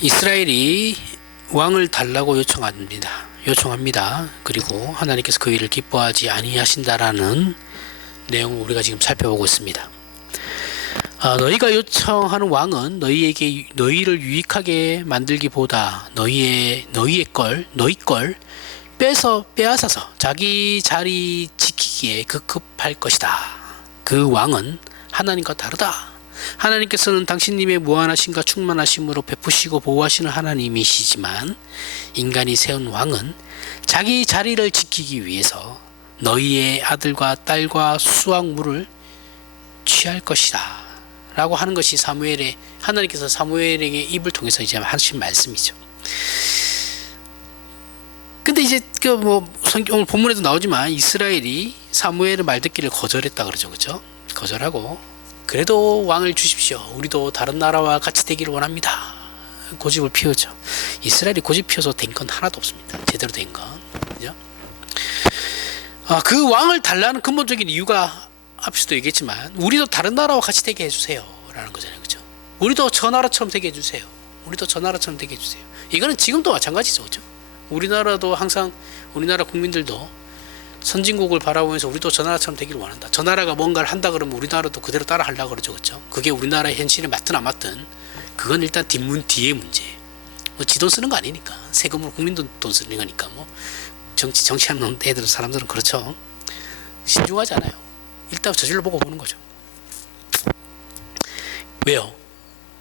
이스라엘이 왕을 달라고 요청합니다. 그리고 하나님께서 그 일을 기뻐하지 아니하신다라는 내용을 우리가 지금 살펴보고 있습니다. 너희가 요청하는 왕은 너희를 유익하게 만들기보다 너희 걸 빼앗아서 자기 자리 지키기에 급급할 것이다. 그 왕은 하나님과 다르다. 하나님께서는 당신님의 무한하심과 충만하심으로 베푸시고 보호하시는 하나님이시지만 인간이 세운 왕은 자기 자리를 지키기 위해서 너희의 아들과 딸과 수확물을 취할 것이다 라고 하는 것이 하나님께서 사무엘에게 입을 통해서 이제 하신 말씀이죠. 근데 이제 오늘 본문에도 나오지만 이스라엘이 사무엘의 말 듣기를 거절했다 그러죠. 그죠? 거절하고 그래도 왕을 주십시오. 우리도 다른 나라와 같이 되기를 원합니다. 고집을 피우죠. 이스라엘이 고집 피워서 된 건 하나도 없습니다. 제대로 된 건. 그죠? 그 왕을 달라는 근본적인 이유가 앞에서도 얘기했지만 우리도 다른 나라와 같이 되게 해주세요 라는 거잖아요. 그죠? 우리도 저 나라처럼 되게 해주세요. 우리도 저 나라처럼 되게 해주세요. 이거는 지금도 마찬가지죠. 그죠? 우리나라도 항상 우리나라 국민들도 선진국을 바라보면서 우리도 저 나라처럼 되기를 원한다. 저 나라가 뭔가를 한다 그러면 우리나라도 그대로 따라 하려고 그러죠. 그렇죠? 그게 우리나라의 현실에 맞든 안 맞든 그건 일단 뒤의 문제. 지 돈 쓰는 거 아니니까. 세금으로 국민 돈 쓰는 거니까. 정치하는 사람들은 그렇죠. 신중하지 않아요. 일단 저질러 보고 보는 거죠. 왜요?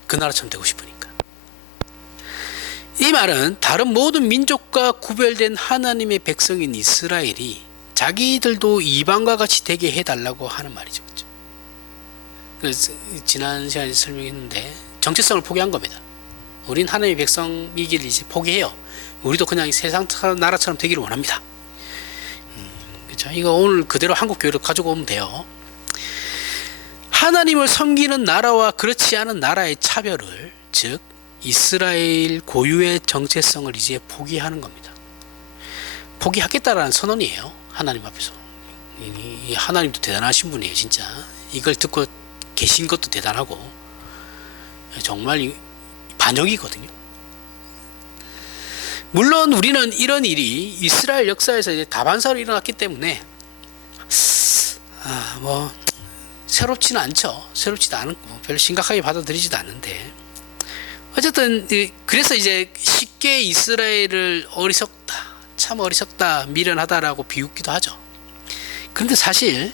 그 나라처럼 되고 싶으니까. 이 말은 다른 모든 민족과 구별된 하나님의 백성인 이스라엘이 자기들도 이방과 같이 되게 해달라고 하는 말이죠. 그렇죠? 그래서 지난 시간에 설명했는데 정체성을 포기한 겁니다. 우린 하나님의 백성이기를 이제 포기해요. 우리도 그냥 세상 나라처럼 되기를 원합니다. 그렇죠? 이거 오늘 그대로 한국 교회로 가지고 오면 돼요. 하나님을 섬기는 나라와 그렇지 않은 나라의 차별을, 즉 이스라엘 고유의 정체성을 이제 포기하는 겁니다. 포기하겠다라는 선언이에요. 하나님 앞에서. 하나님도 대단하신 분이에요. 진짜 이걸 듣고 계신 것도 대단하고 정말 반역이거든요. 물론 우리는 이런 일이 이스라엘 역사에서 이제 다반사로 일어났기 때문에 새롭지는 않죠. 새롭지도 않고 별로 심각하게 받아들이지도 않는데 어쨌든 그래서 이제 쉽게 이스라엘을 참 어리석다, 미련하다라고 비웃기도 하죠. 그런데 사실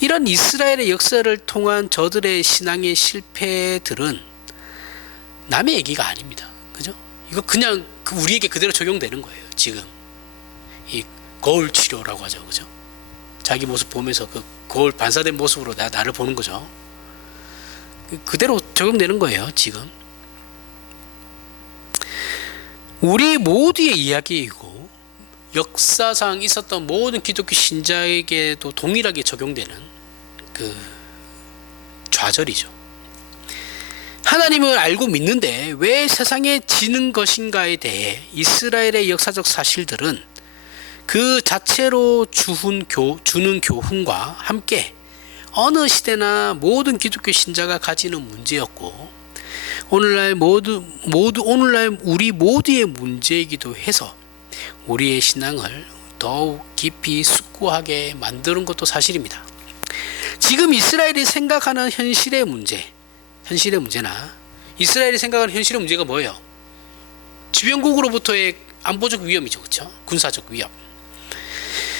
이런 이스라엘의 역사를 통한 저들의 신앙의 실패들은 남의 얘기가 아닙니다. 그죠? 이거 그냥 우리에게 그대로 적용되는 거예요. 지금 이 거울 치료라고 하죠. 그죠? 자기 모습 보면서 그 거울 반사된 모습으로 나를 보는 거죠. 그대로 적용되는 거예요. 지금 우리 모두의 이야기이고 역사상 있었던 모든 기독교 신자에게도 동일하게 적용되는 그 좌절이죠. 하나님을 알고 믿는데 왜 세상에 지는 것인가에 대해 이스라엘의 역사적 사실들은 그 자체로 주는 교훈과 함께 어느 시대나 모든 기독교 신자가 가지는 문제였고 오늘날 우리 모두의 문제이기도 해서 우리의 신앙을 더욱 깊이 숙고하게 만드는 것도 사실입니다. 지금 이스라엘이 생각하는 현실의 문제나 이스라엘이 생각하는 현실의 문제가 뭐예요? 주변국으로부터의 안보적 위험이죠. 그렇죠? 군사적 위험.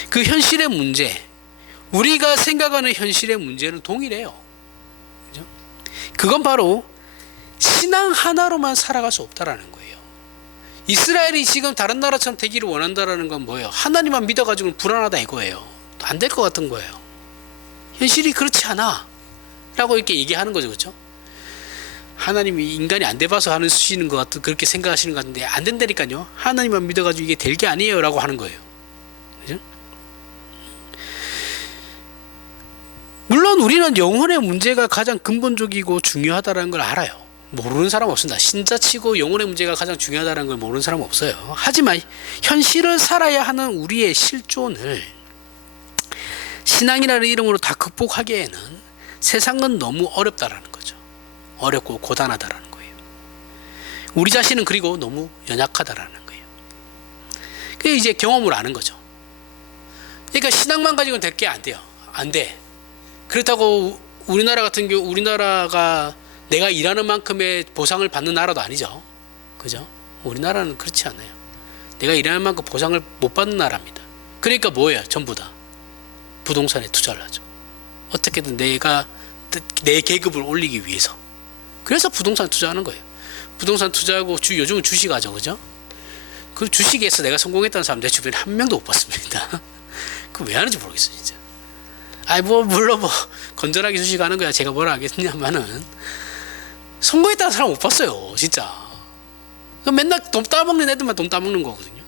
그 현실의 문제, 우리가 생각하는 현실의 문제는 동일해요. 그죠? 그건 바로 신앙 하나로만 살아갈 수 없다라는 거예요. 이스라엘이 지금 다른 나라처럼 되기를 원한다라는 건 뭐예요? 하나님만 믿어가지고 불안하다 이거예요. 안 될 것 같은 거예요. 현실이 그렇지 않아 라고 이렇게 얘기하는 거죠. 그렇죠? 하나님이 인간이 안 돼봐서 하시는 것 같은 그렇게 생각하시는 것 같은데 안 된다니까요. 하나님만 믿어가지고 이게 될 게 아니에요 라고 하는 거예요. 그죠? 물론 우리는 영혼의 문제가 가장 근본적이고 중요하다는 걸 알아요. 모르는 사람 없습니다. 신자치고 영혼의 문제가 가장 중요하다는 걸 모르는 사람 없어요. 하지만 현실을 살아야 하는 우리의 실존을 신앙이라는 이름으로 다 극복하기에는 세상은 너무 어렵다라는 거죠. 어렵고 고단하다라는 거예요. 우리 자신은 그리고 너무 연약하다라는 거예요. 그게 이제 경험으로 아는 거죠. 그러니까 신앙만 가지고는 될 게 안 돼요. 안 돼. 그렇다고 우리나라 같은 경우, 우리나라가 내가 일하는 만큼의 보상을 받는 나라도 아니죠. 그죠? 우리나라는 그렇지 않아요. 내가 일하는 만큼 보상을 못 받는 나라입니다. 그러니까 뭐예요? 전부 다 부동산에 투자를 하죠. 어떻게든 내가 내 계급을 올리기 위해서. 그래서 부동산 투자하는 거예요. 부동산 투자하고 요즘은 주식하죠. 그죠? 그 주식에서 내가 성공했다는 사람 내 주변에 한 명도 못 봤습니다. 그 왜 하는지 모르겠어요, 진짜. 물론 건전하게 주식하는 거야. 제가 뭐라 하겠냐면은 성공했다는 사람 못 봤어요, 진짜. 맨날 돈 따먹는 애들만 돈 따먹는 거거든요.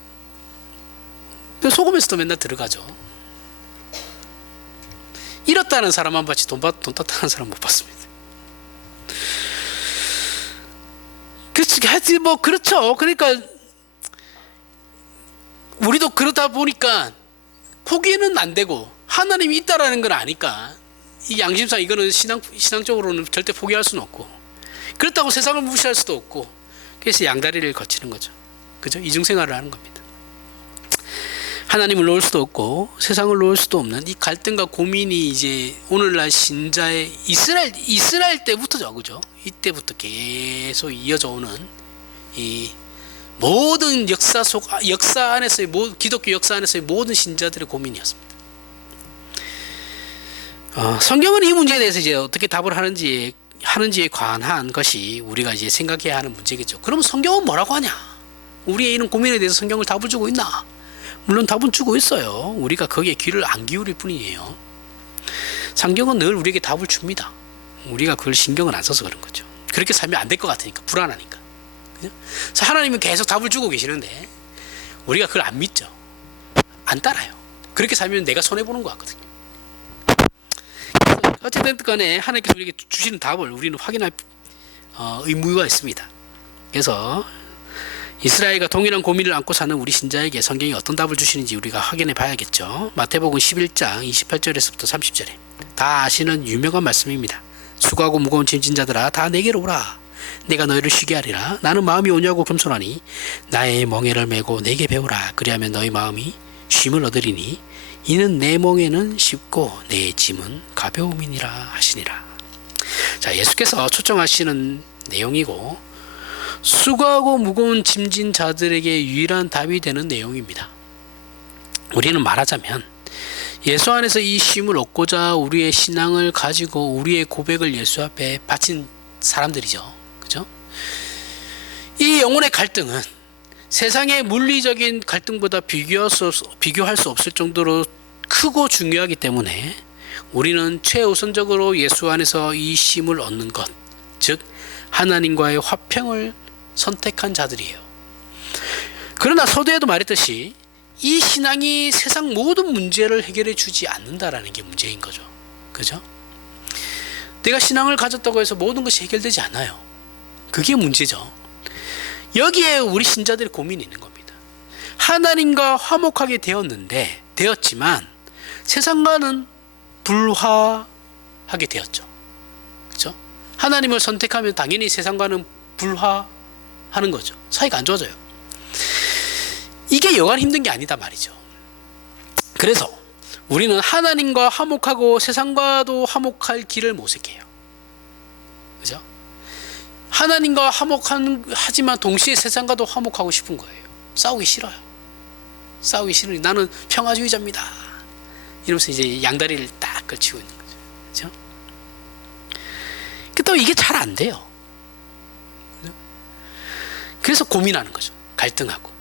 속으면서도 맨날 들어가죠. 잃었다는 사람만 봤지 돈 땄다는 사람 못 봤습니다. 하여튼 그렇죠. 그러니까 우리도 그러다 보니까 포기는 안 되고 하나님이 있다라는 걸 아니까 이 양심상 이거는 신앙적으로는 절대 포기할 수는 없고, 그렇다고 세상을 무시할 수도 없고, 그래서 양다리를 거치는 거죠. 그죠? 이중생활을 하는 겁니다. 하나님을 놓을 수도 없고 세상을 놓을 수도 없는 이 갈등과 고민이 이제 오늘날 신자의 이스라엘 때부터죠. 그죠? 이때부터 계속 이어져 오는 이 모든 역사 안에서의 기독교 역사 안에서의 모든 신자들의 고민이었습니다. 성경은 이 문제에 대해서 이제 어떻게 답을 하는지에 관한 것이 우리가 이제 생각해야 하는 문제겠죠. 그럼 성경은 뭐라고 하냐? 우리의 이런 고민에 대해서 성경을 답을 주고 있나? 물론 답은 주고 있어요. 우리가 거기에 귀를 안 기울일 뿐이에요. 성경은 늘 우리에게 답을 줍니다. 우리가 그걸 신경을 안 써서 그런 거죠. 그렇게 살면 안 될 것 같으니까, 불안하니까. 그죠? 하나님은 계속 답을 주고 계시는데 우리가 그걸 안 믿죠. 안 따라요. 그렇게 살면 내가 손해보는 것 같거든요. 어쨌든 간에 하나님께서 우리에게 주시는 답을 우리는 확인할 의무가 있습니다. 그래서 이스라엘과 동일한 고민을 안고 사는 우리 신자에게 성경이 어떤 답을 주시는지 우리가 확인해 봐야겠죠. 마태복음 11장 28절에서부터 30절에 다 아시는 유명한 말씀입니다. 수고하고 무거운 짐진 자들아 다 내게로 오라. 내가 너희를 쉬게 하리라. 나는 마음이 온유하고 겸손하니 나의 멍에를 메고 내게 배우라. 그리하면 너희 마음이 쉼을 얻으리니 이는 내 멍에는 쉽고 내 짐은 가벼움이니라 하시니라. 자, 예수께서 초청하시는 내용이고 수고하고 무거운 짐진 자들에게 유일한 답이 되는 내용입니다. 우리는 말하자면 예수 안에서 이 쉼을 얻고자 우리의 신앙을 가지고 우리의 고백을 예수 앞에 바친 사람들이죠. 그죠? 이 영혼의 갈등은 세상의 물리적인 갈등보다 비교할 수 없을 정도로 크고 중요하기 때문에 우리는 최우선적으로 예수 안에서 이 쉼을 얻는 것, 즉 하나님과의 화평을 선택한 자들이에요. 그러나 서두에도 말했듯이 이 신앙이 세상 모든 문제를 해결해 주지 않는다라는 게 문제인 거죠. 그죠? 내가 신앙을 가졌다고 해서 모든 것이 해결되지 않아요. 그게 문제죠. 여기에 우리 신자들의 고민이 있는 겁니다. 하나님과 화목하게 되었지만 세상과는 불화하게 되었죠. 그죠? 하나님을 선택하면 당연히 세상과는 불화하는 거죠. 사이가 안 좋아져요. 이게 여간 힘든 게 아니다 말이죠. 그래서 우리는 하나님과 화목하고 세상과도 화목할 길을 모색해요. 그죠? 하나님과 화목하지만 동시에 세상과도 화목하고 싶은 거예요. 싸우기 싫어요. 싸우기 싫으니 나는 평화주의자입니다. 이러면서 이제 양다리를 딱 걸치고 있는 거죠. 그죠? 또 이게 잘 안 돼요. 그래서 고민하는 거죠. 갈등하고.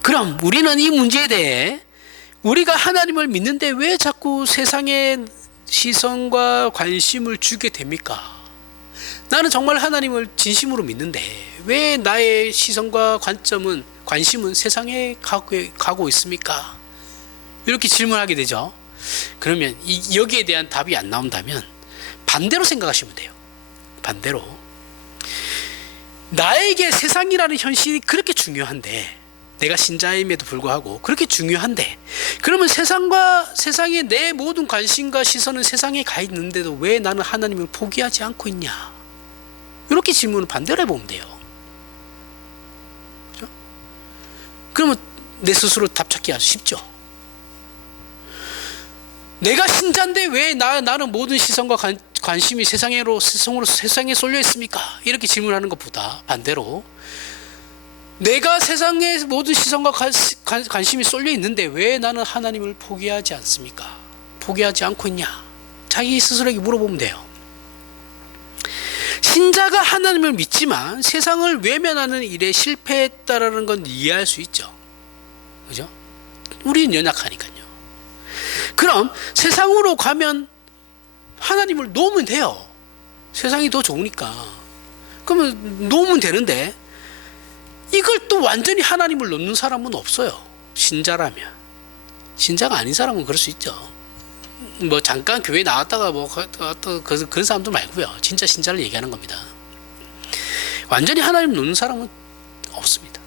그럼 우리는 이 문제에 대해 우리가 하나님을 믿는데 왜 자꾸 세상의 시선과 관심을 주게 됩니까? 나는 정말 하나님을 진심으로 믿는데 왜 나의 시선과 관심은 세상에 가고 있습니까? 이렇게 질문하게 되죠. 그러면 여기에 대한 답이 안 나온다면 반대로 생각하시면 돼요. 반대로 나에게 세상이라는 현실이 그렇게 중요한데, 내가 신자임에도 불구하고 그렇게 중요한데, 그러면 세상의 내 모든 관심과 시선은 세상에 가 있는데도 왜 나는 하나님을 포기하지 않고 있냐? 이렇게 질문을 반대로 해보면 돼요. 그러면 내 스스로 답 찾기 아주 쉽죠. 내가 신자인데 왜 나는 모든 시선과 관심이 세상으로 세상에 쏠려 있습니까? 이렇게 질문하는 것보다 반대로 내가 세상의 모든 시선과 관심이 쏠려 있는데 왜 나는 하나님을 포기하지 않습니까? 포기하지 않고 있냐? 자기 스스로에게 물어보면 돼요. 신자가 하나님을 믿지만 세상을 외면하는 일에 실패했다라는 건 이해할 수 있죠. 그죠? 우리는 연약하니까요. 그럼 세상으로 가면 하나님을 놓으면 돼요. 세상이 더 좋으니까. 그러면 놓으면 되는데 이걸 또 완전히 하나님을 놓는 사람은 없어요. 신자라면. 신자가 아닌 사람은 그럴 수 있죠. 뭐 잠깐 교회 나왔다가 뭐 그런 사람도 말고요. 진짜 신자를 얘기하는 겁니다. 완전히 하나님 놓는 사람은 없습니다.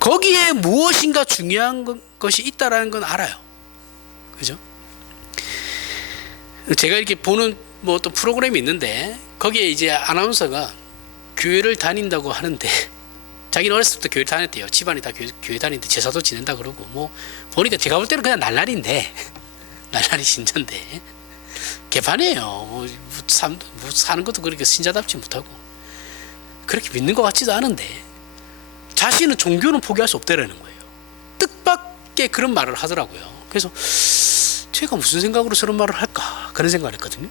거기에 무엇인가 중요한 것이 있다라는 건 알아요. 그죠? 제가 이렇게 보는 뭐 어떤 프로그램이 있는데 거기에 이제 아나운서가 교회를 다닌다고 하는데 자기는 어렸을 때부터 교회를 다녔대요. 집안이 다 교회 다니는데 제사도 지낸다 그러고 뭐 보니까 제가 볼 때는 그냥 날라리인데 날라리 신자인데 개판이에요. 뭐 사는 것도 그렇게 신자답지 못하고 그렇게 믿는 것 같지도 않은데 자신은 종교는 포기할 수 없다라는 거예요. 뜻밖의 그런 말을 하더라고요. 그래서 제가 무슨 생각으로 저런 말을 할까 그런 생각을 했거든요.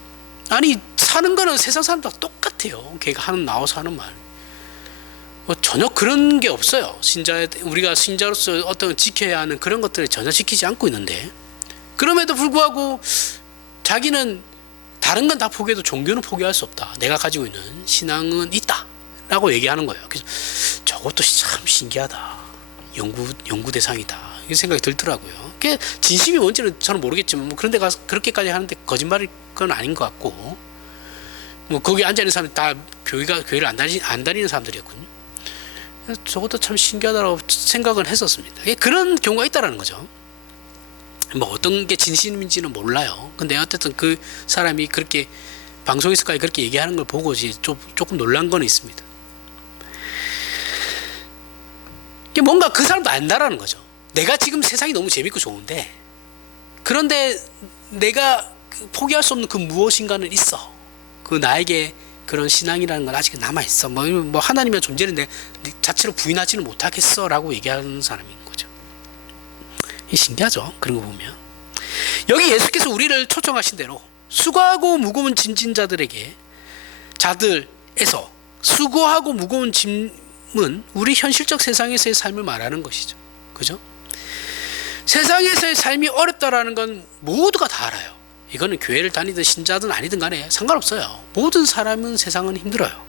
아니 사는 거는 세상 사람들과 똑같아요. 걔가 나와서 하는 말 뭐 전혀 그런 게 없어요. 우리가 신자로서 어떤 지켜야 하는 그런 것들을 전혀 지키지 않고 있는데 그럼에도 불구하고 자기는 다른 건 다 포기해도 종교는 포기할 수 없다. 내가 가지고 있는 신앙은 있다 라고 얘기하는 거예요. 그래서 저것도 참 신기하다. 연구 대상이다. 이런 생각이 들더라고요. 그게 진심이 뭔지는 저는 모르겠지만 뭐 그런 데 가서 그렇게까지 하는데 거짓말일 건 아닌 것 같고 뭐 거기 앉아있는 사람이 다 교회를 안 다니는 사람들이었거든요. 그래서 저것도 참 신기하다고 생각을 했었습니다. 그런 경우가 있다라는 거죠. 뭐 어떤 게 진심인지는 몰라요. 근데 어쨌든 그 사람이 그렇게 방송에서까지 그렇게 얘기하는 걸 보고 조금 놀란 건 있습니다. 뭔가 그 사람도 안다라는 거죠. 내가 지금 세상이 너무 재밌고 좋은데 그런데 내가 포기할 수 없는 그 무엇인가는 있어. 그 나에게 그런 신앙이라는 건 아직 남아있어. 뭐 하나님의 존재를 내 자체로 부인하지는 못하겠어 라고 얘기하는 사람인 거죠. 신기하죠. 그런 거 보면 여기 예수께서 우리를 초청하신 대로 수고하고 무거운 짐진 자들에서 수고하고 무거운 짐은 우리 현실적 세상에서의 삶을 말하는 것이죠. 그죠? 세상에서의 삶이 어렵다라는 건 모두가 다 알아요. 이거는 교회를 다니든 신자든 아니든 간에 상관없어요. 모든 사람은 세상은 힘들어요.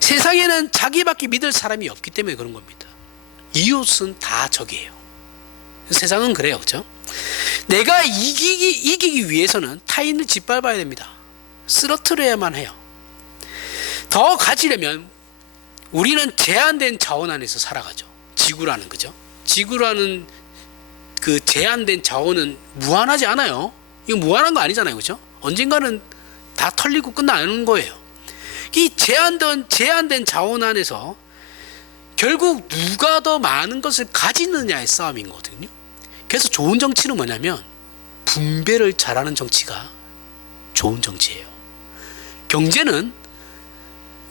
세상에는 자기밖에 믿을 사람이 없기 때문에 그런 겁니다. 이웃은 다 적이에요. 세상은 그래요. 그렇죠? 내가 이기기 위해서는 타인을 짓밟아야 됩니다. 쓰러뜨려야만 해요. 더 가지려면 우리는 제한된 자원 안에서 살아가죠. 지구라는 거죠. 지구라는 그 제한된 자원은 무한하지 않아요. 이거 무한한 거 아니잖아요. 그죠? 언젠가는 다 털리고 끝나는 거예요. 이 제한된 자원 안에서 결국 누가 더 많은 것을 가지느냐의 싸움인 거거든요. 그래서 좋은 정치는 뭐냐면 분배를 잘하는 정치가 좋은 정치예요. 경제는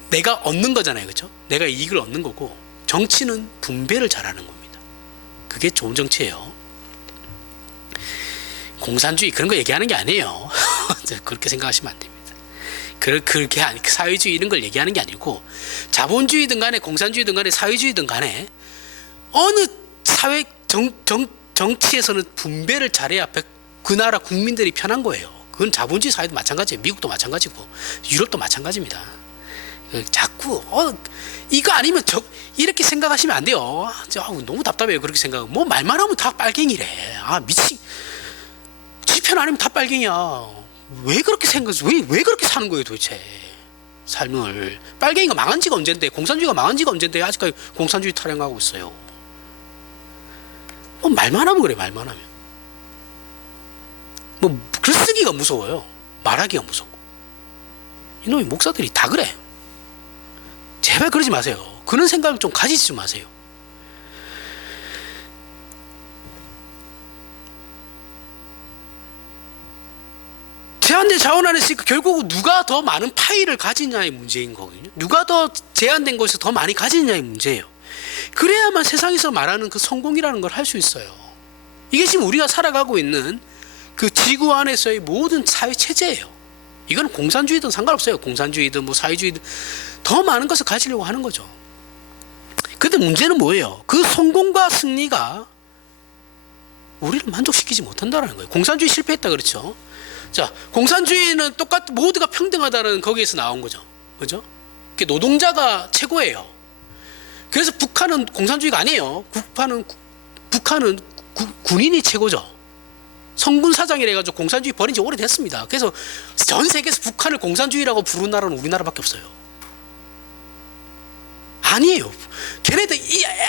내가 얻는 거잖아요. 그죠? 내가 이익을 얻는 거고 정치는 분배를 잘하는 겁니다. 그게 좋은 정치예요. 공산주의 그런 거 얘기하는 게 아니에요. 그렇게 생각하시면 안 됩니다. 그렇게 사회주의 이런 걸 얘기하는 게 아니고 자본주의든 간에 공산주의든 간에 사회주의든 간에 어느 사회 정치에서는 분배를 잘해야 그 나라 국민들이 편한 거예요. 그건 자본주의 사회도 마찬가지예요. 미국도 마찬가지고 유럽도 마찬가지입니다. 자꾸 이거 아니면 이렇게 생각하시면 안 돼요. 너무 답답해요. 그렇게 생각하면 뭐 말만 하면 다 빨갱이래. 미친. 지 편 아니면 다 빨갱이야. 왜 그렇게 왜 그렇게 사는 거예요 도대체 삶을. 빨갱이가 망한 지가 언젠데 공산주의가 망한 지가 언젠데 아직까지 공산주의 타령하고 있어요. 뭐 말만 하면 그래. 말만 하면 뭐 글쓰기가 무서워요. 말하기가 무섭고. 이놈의 목사들이 다 그래. 제발 그러지 마세요. 그런 생각을 좀 가지지 좀 마세요. 제한된 자원 안에 있으니까 결국 누가 더 많은 파일을 가지냐의 문제인 거거든요. 누가 더 제한된 곳에서 더 많이 가지느냐의 문제예요. 그래야만 세상에서 말하는 그 성공이라는 걸 할 수 있어요. 이게 지금 우리가 살아가고 있는 그 지구 안에서의 모든 사회 체제예요. 이건 공산주의든 상관없어요. 공산주의든 뭐 사회주의든 더 많은 것을 가지려고 하는 거죠. 근데 문제는 뭐예요? 그 성공과 승리가 우리를 만족시키지 못한다는 거예요. 공산주의 실패했다 그렇죠. 자, 공산주의는 모두가 평등하다는 거기에서 나온 거죠. 그죠? 노동자가 최고예요. 그래서 북한은 공산주의가 아니에요. 북한은 군인이 최고죠. 성군 사장이라 해가지고 공산주의 버린 지 오래됐습니다. 그래서 전 세계에서 북한을 공산주의라고 부르는 나라는 우리나라밖에 없어요. 아니에요. 걔네들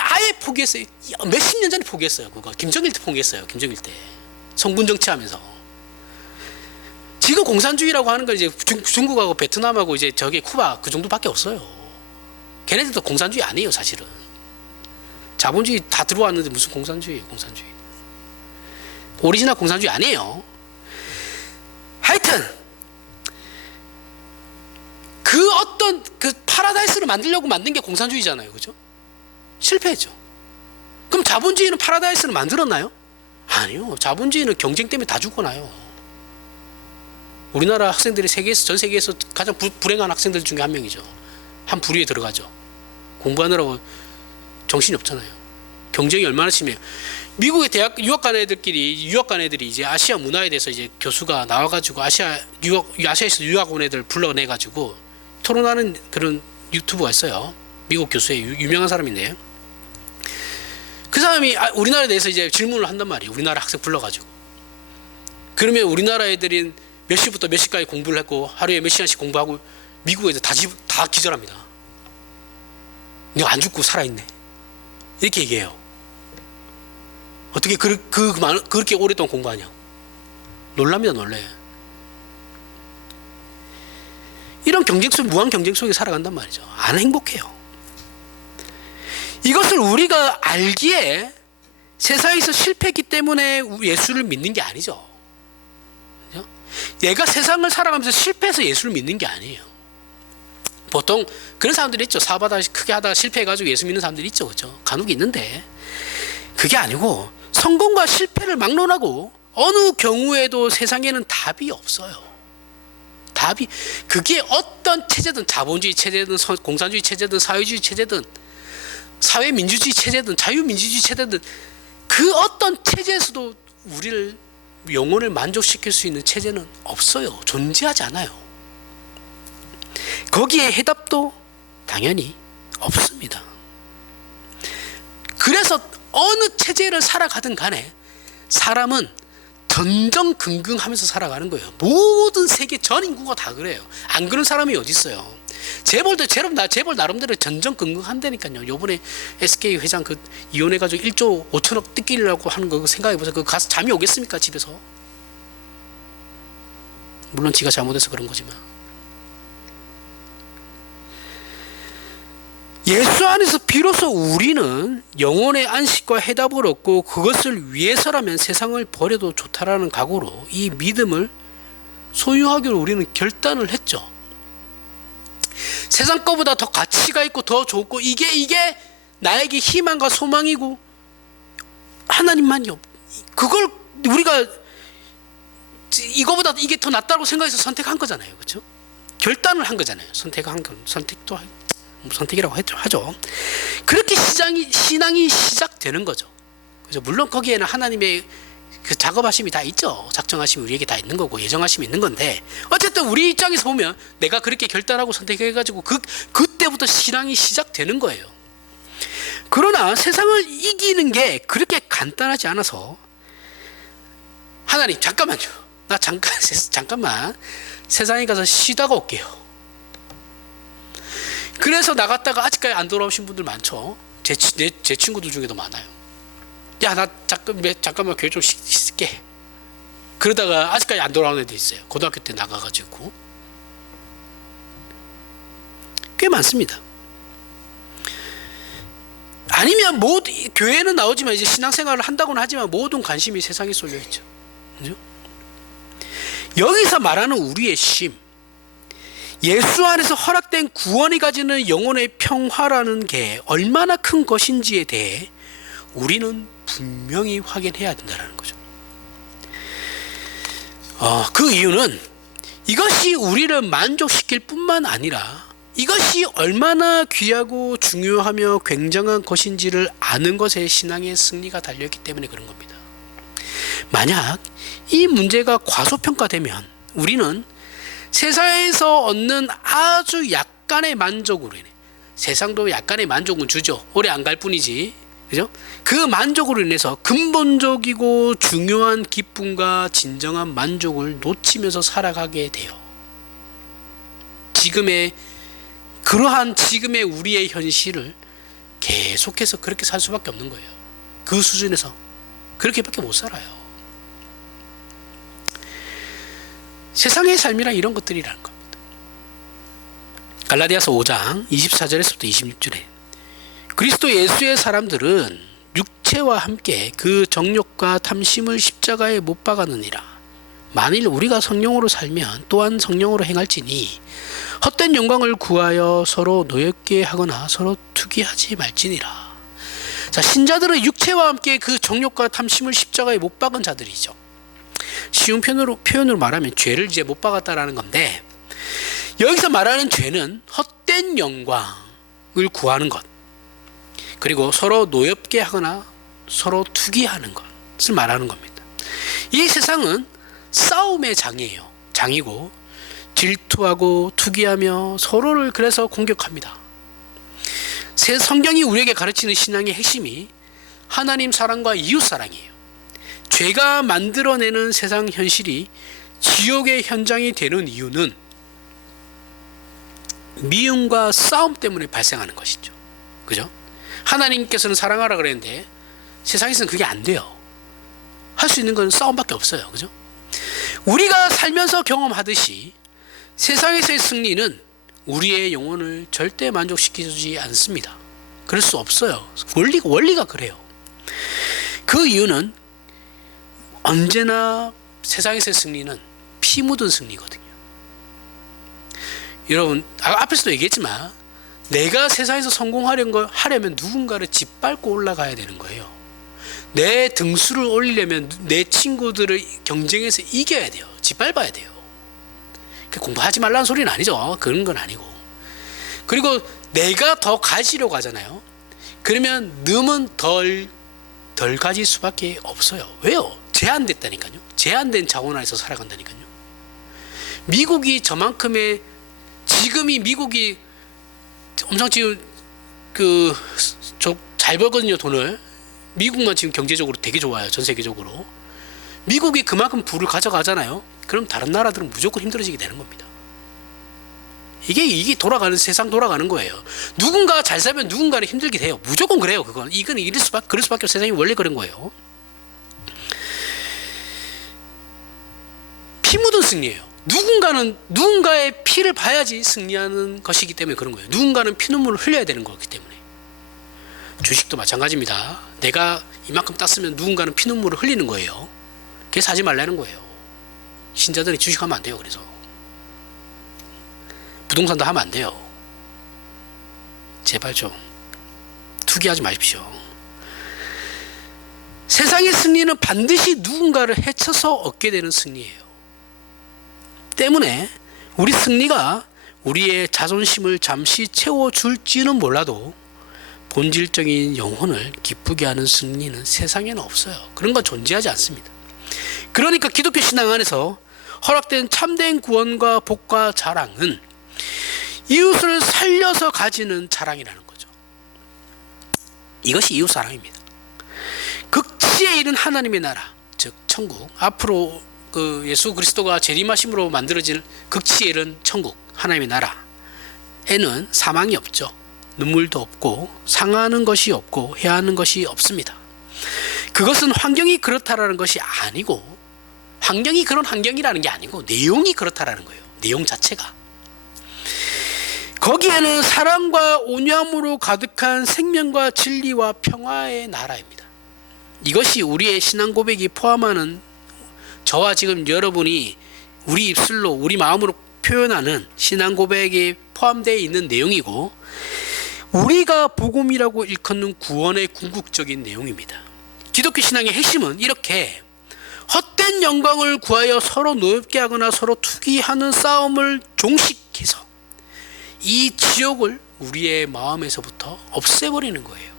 아예 포기했어요. 몇십 년 전에 포기했어요. 그거 김정일 때 포기했어요. 김정일 때 성군 정치하면서. 지금 공산주의라고 하는 건 이제 중국하고 베트남하고 이제 저기 쿠바 그 정도밖에 없어요. 걔네들도 공산주의 아니에요, 사실은. 자본주의 다 들어왔는데 무슨 공산주의예요, 공산주의. 오리지널 공산주의 아니에요. 하여튼 그 어떤 그 파라다이스를 만들려고 만든 게 공산주의잖아요, 그죠? 실패했죠. 그럼 자본주의는 파라다이스를 만들었나요? 아니요. 자본주의는 경쟁 때문에 다 죽어나요. 우리나라 학생들이 전 세계에서 가장 불행한 학생들 중에 한 명이죠. 한 부류에 들어가죠. 공부하느라고 정신이 없잖아요. 경쟁이 얼마나 심해요. 미국의 대학 유학 간 애들이 이제 아시아 문화에 대해서 이제 교수가 나와가지고 아시아에서 유학 온 애들 불러내가지고 토론하는 그런 유튜브가 있어요. 미국 교수의 유명한 사람인데 그 사람이 우리나라에 대해서 이제 질문을 한단 말이에요. 우리나라 학생 불러가지고. 그러면 우리나라 애들인 몇 시부터 몇 시까지 공부를 했고 하루에 몇 시간씩 공부하고 미국 애들 다 기절합니다. 내가 안 죽고 살아있네. 이렇게 얘기해요. 어떻게 그렇게 오랫동안 공부하냐고. 놀랍니다, 놀래. 이런 무한 경쟁 속에 살아간단 말이죠. 안 행복해요. 이것을 우리가 알기에 세상에서 실패했기 때문에 예수를 믿는 게 아니죠. 그죠? 얘가 세상을 살아가면서 실패해서 예수를 믿는 게 아니에요. 보통 그런 사람들이 있죠. 사업하다 크게 하다가 실패해가지고 예수 믿는 사람들이 있죠. 그죠? 간혹 있는데 그게 아니고 성공과 실패를 막론하고 어느 경우에도 세상에는 답이 없어요. 그게 어떤 체제든 자본주의 체제든 공산주의 체제든 사회주의 체제든 사회민주주의 체제든 자유민주주의 체제든 그 어떤 체제에서도 우리를 영혼을 만족시킬 수 있는 체제는 없어요. 존재하지 않아요. 거기에 해답도 당연히 없습니다. 그래서 어느 체제를 살아가든 간에 사람은 전전긍긍하면서 살아가는 거예요. 모든 세계 전 인구가 다 그래요. 안 그런 사람이 어디 있어요. 재벌 나름대로 전전긍긍한다니까요. 요번에 SK 회장 이혼해가지고 1조 5천억 뜯기려고 하는 거 생각해보세요. 그거 가서 잠이 오겠습니까, 집에서? 물론 지가 잘못해서 그런 거지만. 예수 안에서 비로소 우리는 영혼의 안식과 해답을 얻고 그것을 위해서라면 세상을 버려도 좋다라는 각오로 이 믿음을 소유하기로 우리는 결단을 했죠. 세상 것보다 더 가치가 있고 더 좋고 이게 나에게 희망과 소망이고 하나님만이 그걸 우리가 이거보다 이게 더 낫다고 생각해서 선택한 거잖아요. 그렇죠? 결단을 한 거잖아요. 선택이라고 하죠. 그렇게 신앙이 시작되는 거죠. 그래서 물론 거기에는 하나님의 그 작업하심이 다 있죠. 작정하심이 우리에게 다 있는 거고 예정하심이 있는 건데 어쨌든 우리 입장에서 보면 내가 그렇게 결단하고 선택해가지고 그때부터 신앙이 시작되는 거예요. 그러나 세상을 이기는 게 그렇게 간단하지 않아서 하나님 잠깐만요. 나 잠깐만 세상에 가서 쉬다가 올게요. 그래서 나갔다가 아직까지 안 돌아오신 분들 많죠. 제 친구들 중에도 많아요. 야, 나 잠깐만 교회 좀 쉴게. 그러다가 아직까지 안 돌아오는 애들 있어요. 고등학교 때 나가가지고. 꽤 많습니다. 아니면 교회는 나오지만 이제 신앙생활을 한다고는 하지만 모든 관심이 세상에 쏠려 있죠. 그죠? 여기서 말하는 우리의 쉼, 예수 안에서 허락된 구원이 가지는 영혼의 평화라는 게 얼마나 큰 것인지에 대해 우리는 분명히 확인해야 된다는 거죠. 그 이유는 이것이 우리를 만족시킬 뿐만 아니라 이것이 얼마나 귀하고 중요하며 굉장한 것인지를 아는 것에 신앙의 승리가 달려있기 때문에 그런 겁니다. 만약 이 문제가 과소평가되면 우리는 세상에서 얻는 아주 약간의 만족으로 인해, 세상도 약간의 만족은 주죠. 오래 안 갈 뿐이지, 그죠? 그 만족으로 인해서 근본적이고 중요한 기쁨과 진정한 만족을 놓치면서 살아가게 돼요. 그러한 지금의 우리의 현실을 계속해서 그렇게 살 수밖에 없는 거예요. 그 수준에서 그렇게밖에 못 살아요. 세상의 삶이란 이런 것들이라는 겁니다. 갈라디아서 5장 24절에서부터 26절에 그리스도 예수의 사람들은 육체와 함께 그 정욕과 탐심을 십자가에 못 박았느니라. 만일 우리가 성령으로 살면 또한 성령으로 행할지니 헛된 영광을 구하여 서로 노엽게 하거나 서로 투기하지 말지니라. 자, 신자들은 육체와 함께 그 정욕과 탐심을 십자가에 못 박은 자들이죠. 쉬운 표현으로 말하면 죄를 이제 못 박았다라는 건데, 여기서 말하는 죄는 헛된 영광을 구하는 것, 그리고 서로 노엽게 하거나 서로 투기하는 것을 말하는 겁니다. 이 세상은 싸움의 장이고 질투하고 투기하며 서로를 그래서 공격합니다. 새 성경이 우리에게 가르치는 신앙의 핵심이 하나님 사랑과 이웃 사랑이에요. 죄가 만들어내는 세상 현실이 지옥의 현장이 되는 이유는 미움과 싸움 때문에 발생하는 것이죠. 그죠? 하나님께서는 사랑하라 그랬는데 세상에서는 그게 안 돼요. 할 수 있는 건 싸움밖에 없어요. 그죠? 우리가 살면서 경험하듯이 세상에서의 승리는 우리의 영혼을 절대 만족시키지 않습니다. 그럴 수 없어요. 원리가 그래요. 그 이유는 언제나 세상에서의 승리는 피 묻은 승리거든요. 여러분, 앞에서도 얘기했지만 내가 세상에서 성공하려면 누군가를 짓밟고 올라가야 되는 거예요. 내 등수를 올리려면 내 친구들을 경쟁에서 이겨야 돼요. 짓밟아야 돼요. 공부하지 말라는 소리는 아니죠. 그런 건 아니고. 그리고 내가 더 가지려고 하잖아요. 그러면 늠은 덜 가질 수밖에 없어요. 왜요? 제한됐다니까요. 제한된 자원 안에서 살아간다니까요. 미국이 저만큼의, 미국이 엄청 지금 잘 벌거든요, 돈을. 미국만 지금 경제적으로 되게 좋아요, 전 세계적으로. 미국이 그만큼 부를 가져가잖아요. 그럼 다른 나라들은 무조건 힘들어지게 되는 겁니다. 이게 돌아가는, 세상 돌아가는 거예요. 누군가 잘 살면 누군가는 힘들게 돼요. 무조건 그래요, 그건. 그럴 수밖에 세상이 원래 그런 거예요. 피 묻은 승리예요. 누군가의 피를 봐야지 승리하는 것이기 때문에 그런 거예요. 누군가는 피눈물을 흘려야 되는 거기 때문에. 주식도 마찬가지입니다. 내가 이만큼 땄으면 누군가는 피눈물을 흘리는 거예요. 그래서 하지 말라는 거예요. 신자들이 주식하면 안 돼요. 그래서 부동산도 하면 안 돼요. 제발 좀 투기하지 마십시오. 세상의 승리는 반드시 누군가를 해쳐서 얻게 되는 승리예요. 때문에 우리 승리가 우리의 자존심을 잠시 채워줄지는 몰라도 본질적인 영혼을 기쁘게 하는 승리는 세상에는 없어요. 그런 건 존재하지 않습니다. 그러니까 기독교 신앙 안에서 허락된 참된 구원과 복과 자랑은 이웃을 살려서 가지는 자랑이라는 거죠. 이것이 이웃 사랑입니다. 극치에 이른 하나님의 나라, 즉 천국, 앞으로 예수 그리스도가 재림하심으로 만들어질 극치에 이른 천국, 하나님의 나라에는 사망이 없죠. 눈물도 없고 상하는 것이 없고 해하는 것이 없습니다. 그것은 환경이 그렇다라는 것이 아니고, 환경이 그런 환경이라는 게 아니고 내용이 그렇다라는 거예요. 내용 자체가. 거기에는 사랑과 온유함으로 가득한 생명과 진리와 평화의 나라입니다. 이것이 우리의 신앙 고백이 포함하는, 저와 지금 여러분이 우리 입술로 우리 마음으로 표현하는 신앙 고백에 포함되어 있는 내용이고 우리가 복음이라고 일컫는 구원의 궁극적인 내용입니다. 기독교 신앙의 핵심은 이렇게 헛된 영광을 구하여 서로 노엽게 하거나 서로 투기하는 싸움을 종식해서 이 지옥을 우리의 마음에서부터 없애버리는 거예요.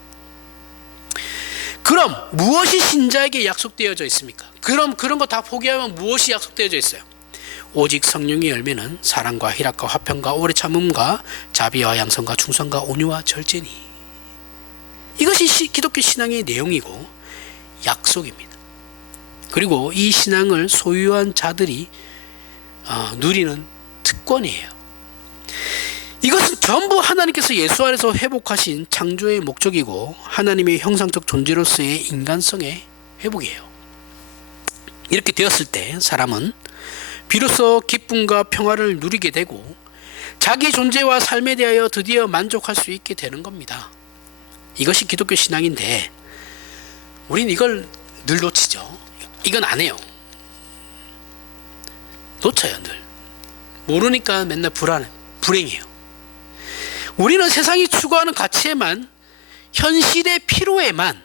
그럼 무엇이 신자에게 약속되어져 있습니까? 그럼 그런 거 다 포기하면 무엇이 약속되어져 있어요? 오직 성령의 열매는 사랑과 희락과 화평과 오래 참음과 자비와 양선과 충성과 온유와 절제니. 이것이 기독교 신앙의 내용이고 약속입니다. 그리고 이 신앙을 소유한 자들이 누리는 특권이에요. 이것은 전부 하나님께서 예수 안에서 회복하신 창조의 목적이고 하나님의 형상적 존재로서의 인간성의 회복이에요. 이렇게 되었을 때 사람은 비로소 기쁨과 평화를 누리게 되고 자기 존재와 삶에 대하여 드디어 만족할 수 있게 되는 겁니다. 이것이 기독교 신앙인데 우린 이걸 늘 놓치죠. 이건 안 해요. 놓쳐요. 늘. 모르니까 맨날 불행해요. 우리는 세상이 추구하는 가치에만, 현실의 필요에만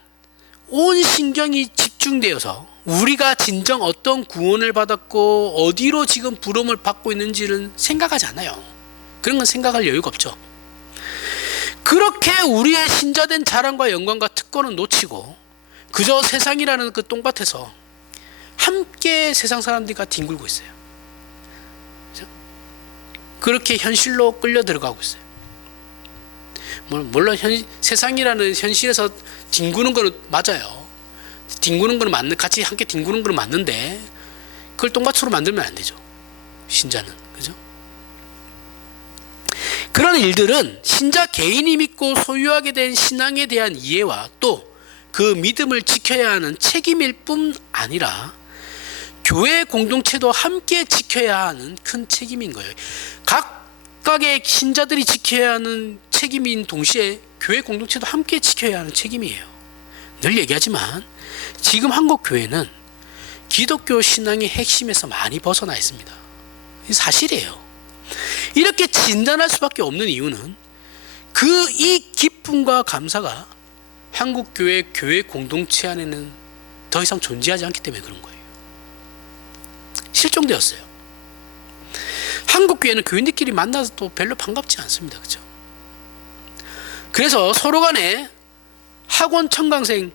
온 신경이 집중되어서 우리가 진정 어떤 구원을 받았고 어디로 지금 부름을 받고 있는지를 생각하지 않아요. 그런 건 생각할 여유가 없죠. 그렇게 우리의 신자된 자랑과 영광과 특권은 놓치고 그저 세상이라는 그 똥밭에서 함께 세상 사람들과 뒹굴고 있어요. 그렇죠? 그렇게 현실로 끌려 들어가고 있어요. 물론 세상이라는 현실에서 뒹구는 거는 맞아요. 뒹구는 거는 같이 함께 뒹구는 거는 맞는데 그걸 똥밭으로 만들면 안 되죠. 신자는. 그죠? 그런 일들은 신자 개인이 믿고 소유하게 된 신앙에 대한 이해와 또 그 믿음을 지켜야 하는 책임일 뿐 아니라 교회 공동체도 함께 지켜야 하는 큰 책임인 거예요. 각각의 신자들이 지켜야 하는 책임인 동시에 교회 공동체도 함께 지켜야 하는 책임이에요. 늘 얘기하지만 지금 한국 교회는 기독교 신앙의 핵심에서 많이 벗어나 있습니다. 사실이에요. 이렇게 진단할 수밖에 없는 이유는 이 기쁨과 감사가 한국 교회 공동체 안에는 더 이상 존재하지 않기 때문에 그런 거예요. 실종되었어요. 한국 교회는 교인들끼리 만나서 또 별로 반갑지 않습니다. 그렇죠? 그래서 서로 간에 학원 청강생,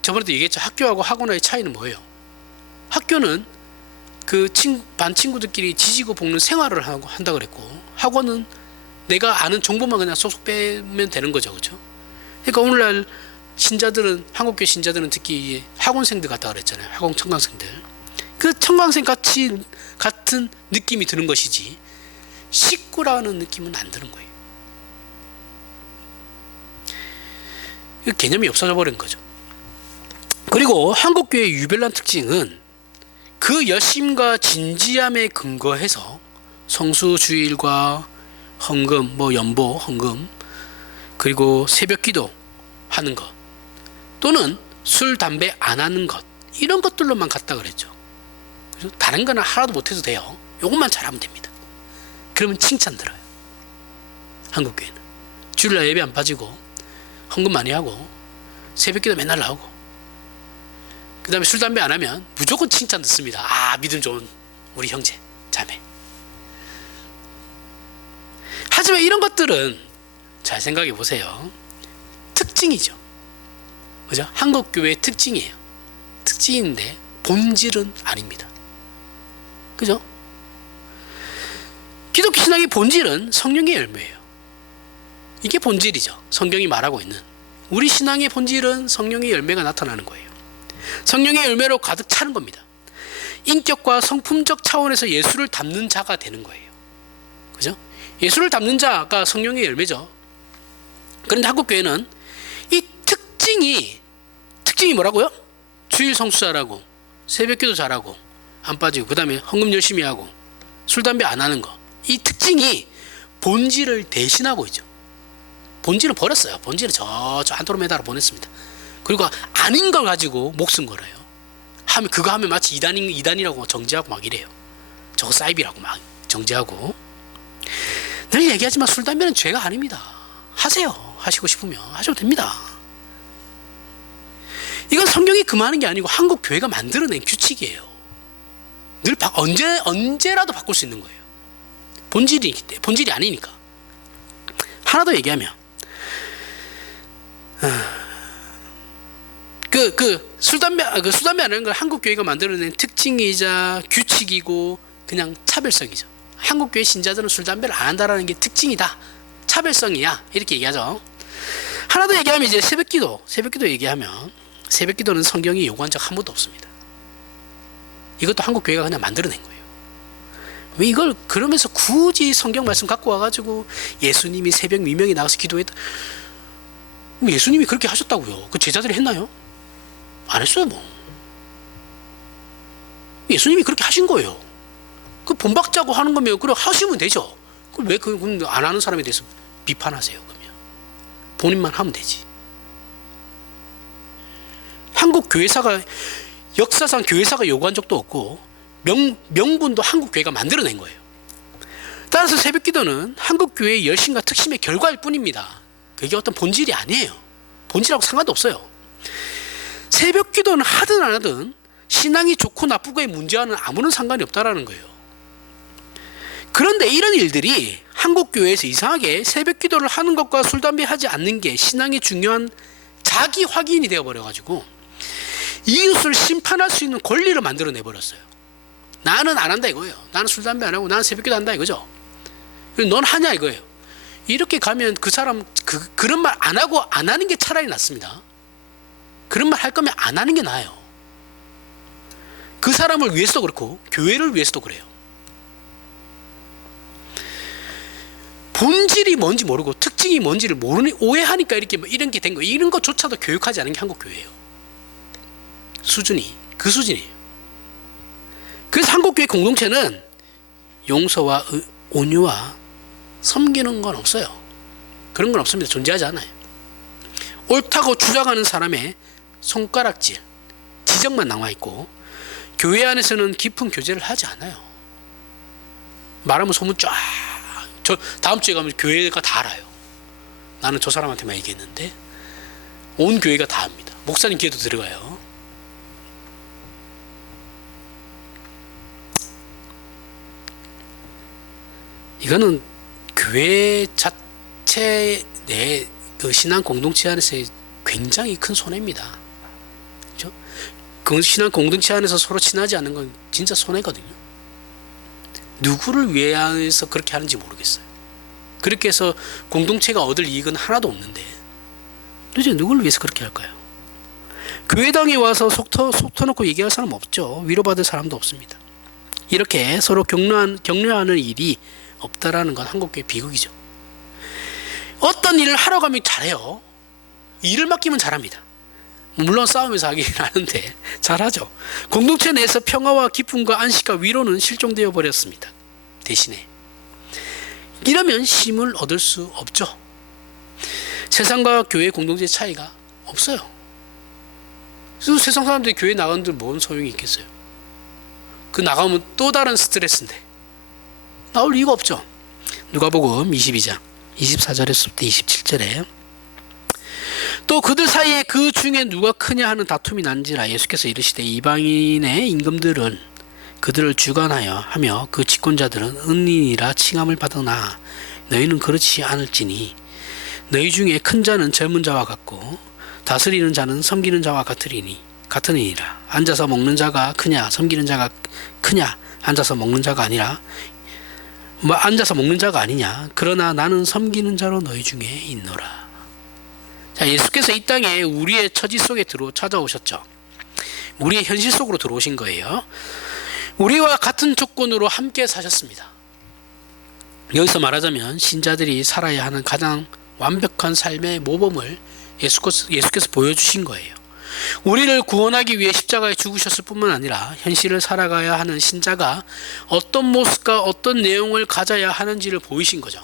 저번에도 얘기했죠. 학교하고 학원의 차이는 뭐예요? 학교는 그 반 친구들끼리 지지고 볶는 생활을 한다 그랬고 학원은 내가 아는 정보만 그냥 쏙쏙 빼면 되는 거죠. 그렇죠? 그러니까 오늘날 신자들은, 한국교회 신자들은 특히 학원생들 같다 그랬잖아요. 학원 청강생들. 그 청강생 같은 느낌이 드는 것이지 식구라는 느낌은 안 드는 거예요. 개념이 없어져 버린 거죠. 그리고 한국교회의 유별난 특징은 그 열심과 진지함에 근거해서 성수주일과 헌금, 연보, 헌금, 그리고 새벽기도 하는 것 또는 술, 담배 안 하는 것 이런 것들로만 갔다 그랬죠. 그래서 다른 거는 하나도 못해도 돼요. 이것만 잘하면 됩니다. 그러면 칭찬 들어요. 한국교회는 주일날 예배 안 빠지고 헌금 많이 하고 새벽기도 맨날 나오고 그 다음에 술, 담배 안 하면 무조건 칭찬 듣습니다. 믿음 좋은 우리 형제, 자매. 하지만 이런 것들은 잘 생각해 보세요. 특징이죠. 그죠? 한국교회의 특징이에요. 특징인데 본질은 아닙니다. 그죠? 기독교 신앙의 본질은 성령의 열매예요. 이게 본질이죠. 성경이 말하고 있는. 우리 신앙의 본질은 성령의 열매가 나타나는 거예요. 성령의 열매로 가득 차는 겁니다. 인격과 성품적 차원에서 예수를 닮는 자가 되는 거예요. 그죠? 예수를 닮는 자가 성령의 열매죠. 그런데 한국교회는 이 특징이 뭐라고요? 주일 성수 잘하고 새벽기도 잘하고 안 빠지고 그 다음에 헌금 열심히 하고 술, 담배 안 하는 거. 이 특징이 본질을 대신하고 있죠. 본질을 버렸어요. 본질을 저 안드로메다로 보냈습니다. 그리고 아닌 걸 가지고 목숨 걸어요. 그거 하면 마치 이단이라고 정지하고 막 이래요. 저거 사이비라고 막 정죄하고. 늘 얘기하지만 술, 담배는 죄가 아닙니다. 하세요. 하시고 싶으면 하셔도 됩니다. 이건 성경이 금하는 게 아니고 한국 교회가 만들어낸 규칙이에요. 늘 언제라도 바꿀 수 있는 거예요. 본질이 아니니까. 하나 더 얘기하면 술, 담배 안 하는 건 한국 교회가 만들어낸 특징이자 규칙이고 그냥 차별성이죠. 한국 교회 신자들은 술, 담배를 안 한다라는 게 특징이다. 차별성이야. 이렇게 얘기하죠. 하나 더 얘기하면 이제 새벽기도 얘기하면 새벽기도는 성경이 요구한 적 한 번도 없습니다. 이것도 한국 교회가 그냥 만들어낸 거예요. 왜 이걸 그러면서 굳이 성경 말씀 갖고 와가지고 예수님이 새벽 미명에 나가서 기도했다. 예수님이 그렇게 하셨다고요. 그 제자들이 했나요? 안 했어요. 뭐 예수님이 그렇게 하신 거예요. 그 본박자고 하는 거면 그래 하시면 되죠. 왜 안 하는 사람에 대해서 비판하세요? 그러면 본인만 하면 되지. 한국 교회사가 역사상 교회사가 요구한 적도 없고 명분도 한국 교회가 만들어낸 거예요. 따라서 새벽기도는 한국 교회의 열심과 특심의 결과일 뿐입니다. 그게 어떤 본질이 아니에요. 본질하고 상관도 없어요. 새벽기도는 하든 안 하든 신앙이 좋고 나쁘고의 문제와는 아무런 상관이 없다라는 거예요. 그런데 이런 일들이 한국 교회에서 이상하게 새벽기도를 하는 것과 술, 담배 하지 않는 게 신앙의 중요한 자기 확인이 되어버려가지고 이웃을 심판할 수 있는 권리를 만들어내버렸어요. 나는 안 한다 이거예요. 나는 술, 담배 안 하고 나는 새벽기도 한다 이거죠. 넌 하냐 이거예요. 이렇게 가면 그 사람 그런 말 안 하고 안 하는 게 차라리 낫습니다. 그런 말 할 거면 안 하는 게 나아요. 그 사람을 위해서도 그렇고 교회를 위해서도 그래요. 본질이 뭔지 모르고 특징이 뭔지를 모르니 오해하니까 이런 게 된 거예요. 이런 것조차도 교육하지 않은 게 한국 교회예요. 수준이 그 수준이에요. 그래서 한국 교회 공동체는 용서와 온유와 섬기는 건 없어요. 그런 건 없습니다. 존재하지 않아요. 옳다고 주장하는 사람의 손가락질, 지적만 남아있고 교회 안에서는 깊은 교제를 하지 않아요. 말하면 소문 쫙. 저 다음 주에 가면 교회가 다 알아요. 나는 저 사람한테만 얘기했는데 온 교회가 다 압니다. 목사님 귀에도 들어가요. 이거는 교회 자체 내 그 신앙 공동체 안에서의 굉장히 큰 손해입니다. 그렇죠? 그 신앙 공동체 안에서 서로 친하지 않는 건 진짜 손해거든요. 누구를 위해서 그렇게 하는지 모르겠어요. 그렇게 해서 공동체가 얻을 이익은 하나도 없는데 도대체 누구를 위해서 그렇게 할까요? 교회당에 와서 속 터놓고 얘기할 사람 없죠. 위로받을 사람도 없습니다. 이렇게 서로 격려하는 일이 없다라는 건 한국교회 비극이죠. 어떤 일을 하러 가면 잘해요. 일을 맡기면 잘합니다. 물론 싸우면서 하긴 하는데 잘하죠. 공동체 내에서 평화와 기쁨과 안식과 위로는 실종되어 버렸습니다. 대신에 이러면 힘을 얻을 수 없죠. 세상과 교회 공동체 차이가 없어요. 그래서 세상 사람들이 교회 나가는데 뭔 소용이 있겠어요. 그 나가면 또 다른 스트레스인데 나올 이유가 없죠. 누가복음 22장 24절에서부터 27절에 또 그들 사이에 그 중에 누가 크냐 하는 다툼이 난지라 예수께서 이르시되 이방인의 임금들은 그들을 주관하여 하며 그 집권자들은 은인이라 칭함을 받으나 너희는 그렇지 않을지니 너희 중에 큰 자는 젊은 자와 같고 다스리는 자는 섬기는 자와 같으니라. 앉아서 먹는 자가 크냐 섬기는 자가 크냐 앉아서 먹는 자가 아니냐. 그러나 나는 섬기는 자로 너희 중에 있노라. 자, 예수께서 이 땅에 우리의 처지 속에 찾아오셨죠. 우리의 현실 속으로 들어오신 거예요. 우리와 같은 조건으로 함께 사셨습니다. 여기서 말하자면 신자들이 살아야 하는 가장 완벽한 삶의 모범을 예수께서 보여주신 거예요. 우리를 구원하기 위해 십자가에 죽으셨을 뿐만 아니라 현실을 살아가야 하는 신자가 어떤 모습과 어떤 내용을 가져야 하는지를 보이신 거죠.